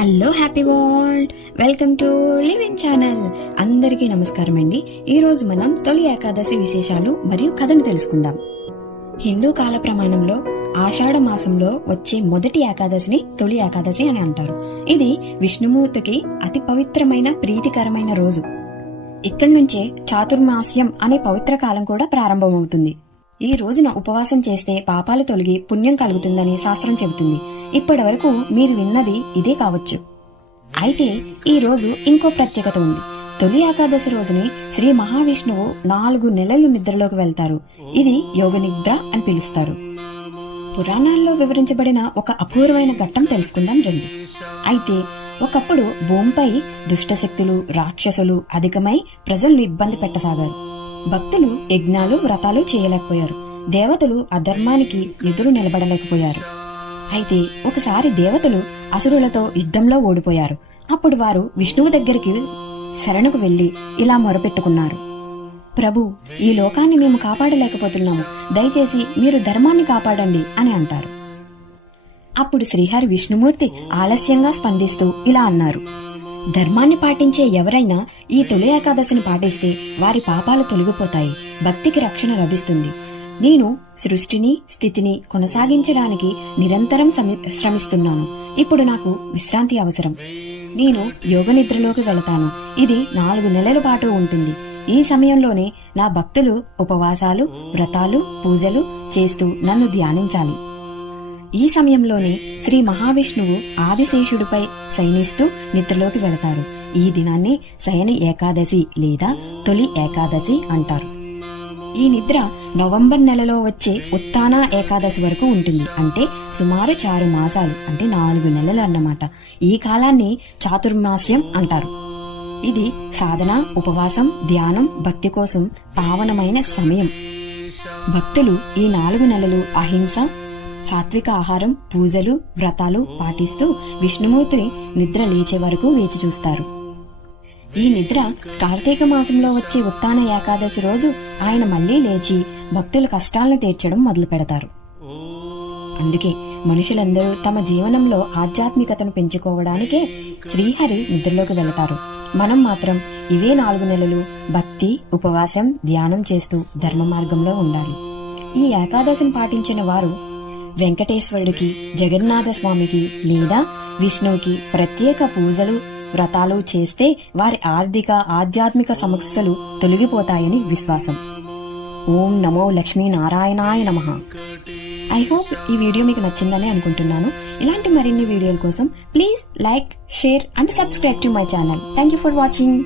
Hello happy world, welcome to living channel. అందరికీ నమస్కారం అండి. ఈ రోజు మనం తొలి ఏకాదశి విశేషాలు మరియు కథను తెలుసుకుందాం. హిందూ కాల ప్రమాణంలో ఆషాఢ మాసంలో వచ్చే మొదటి ఏకాదశిని తొలి ఏకాదశి అని అంటారు. ఇది విష్ణుమూర్తికి అతి పవిత్రమైన ప్రీతికరమైన రోజు. ఇక్కడి నుంచే చాతుర్మాస్యం అనే పవిత్ర కాలం కూడా ప్రారంభమవుతుంది. ఈ రోజున ఉపవాసం చేస్తే పాపాలు తొలగి పుణ్యం కలుగుతుందని శాస్త్రం చెబుతుంది. ఇప్పటి వరకు మీరు విన్నది ఇదే కావచ్చు. అయితే ఈ రోజు ఇంకో ప్రత్యేకత ఉంది. తొలి ఏకాదశి రోజుని శ్రీ మహావిష్ణువు 4 నెలలు నిద్రలోకి వెళ్తారు. ఇది యోగ నిద్ర అని పిలుస్తారు. పురాణాల్లో వివరించబడిన ఒక అపూర్వమైన ఘట్టం తెలుసుకుందాం రండి. అయితే ఒకప్పుడు భూమిపై దుష్టశక్తులు, రాక్షసులు అధికమై ప్రజల్ని ఇబ్బంది పెట్టసాగారు. భక్తులు యజ్ఞాలు, వ్రతాలు చేయలేకపోయారు. దేవతలు అధర్మానికి ఎదురు నిలబడలేకపోయారు. అయితే ఒకసారి దేవతలు అసురులతో యుద్ధంలో ఓడిపోయారు. అప్పుడు వారు విష్ణువు దగ్గరికి శరణుకు వెళ్లి ఇలా మొరపెట్టుకున్నారు. ప్రభు, ఈ లోకాన్ని మేము కాపాడలేకపోతున్నాము, దయచేసి మీరు ధర్మాన్ని కాపాడండి అని అంటారు. అప్పుడు శ్రీహరి విష్ణుమూర్తి ఆలస్యంగా స్పందిస్తూ ఇలా అన్నారు. ధర్మాన్ని పాటించే ఎవరైనా ఈ తొలి ఏకాదశిని పాటిస్తే వారి పాపాలు తొలగిపోతాయి, భక్తికి రక్షణ లభిస్తుంది. నేను సృష్టిని, స్థితిని కొనసాగించడానికి నిరంతరం శ్రమిస్తున్నాను. ఇప్పుడు నాకు విశ్రాంతి అవసరం. నేను యోగ నిద్రలోకి వెళతాను. ఇది 4 నెలల పాటు ఉంటుంది. ఈ సమయంలోనే నా భక్తులు ఉపవాసాలు, వ్రతాలు, పూజలు చేస్తూ నన్ను ధ్యానించాలి. ఈ సమయంలోనే శ్రీ మహావిష్ణువు ఆదిశేషుడిపై శయనిస్తూ నిద్రలోకి వెళతారు. ఈ దినాన్ని శయన ఏకాదశి లేదా తొలి ఏకాదశి అంటారు. ఈ నిద్ర నవంబర్ నెలలో వచ్చే ఉత్తాన ఏకాదశి వరకు ఉంటుంది. అంటే సుమారు 6 మాసాలు, అంటే 4 నెలలు అన్నమాట. ఈ కాలాన్ని చాతుర్మాస్యం అంటారు. ఇది సాధన, ఉపవాసం, ధ్యానం, భక్తి కోసం పావనమైన సమయం. భక్తులు ఈ 4 నెలలు అహింస, సాత్విక ఆహారం, పూజలు, వ్రతాలు పాటిస్తూ విష్ణుమూర్తిని నిద్ర లేచే వరకు వేచి చూస్తారు. ఈ నిద్ర కార్తీక మాసంలో వచ్చే ఉత్తాన ఏకాదశి రోజు ఆయన మళ్లీ లేచి భక్తుల కష్టాలను తీర్చడం మొదలు పెడతారు. అందుకే మనుషులందరూ తమ జీవనంలో ఆధ్యాత్మికతను పెంచుకోవడానికే శ్రీహరి నిద్రలోకి వెళతారు. మనం మాత్రం ఇవే 4 నెలలు భక్తి, ఉపవాసం, ధ్యానం చేస్తూ ధర్మ మార్గంలో ఉండాలి. ఈ ఏకాదశిని పాటించిన వారు వెంకటేశ్వరుడికి, జగన్నాథ స్వామికి లేదా విష్ణువుకి ప్రత్యేక పూజలు, వ్రతాలు చేస్తే వారి ఆర్థిక, ఆధ్యాత్మిక సమస్యలు తొలగిపోతాయని విశ్వాసం. ఓం నమో లక్ష్మీ నారాయణాయ నమః. ఐ హోప్ ఈ వీడియో మీకు నచ్చిందని అనుకుంటున్నాను. ఇలాంటి మరిన్ని వీడియోల కోసం please like, share and subscribe to my channel. Thank you for watching.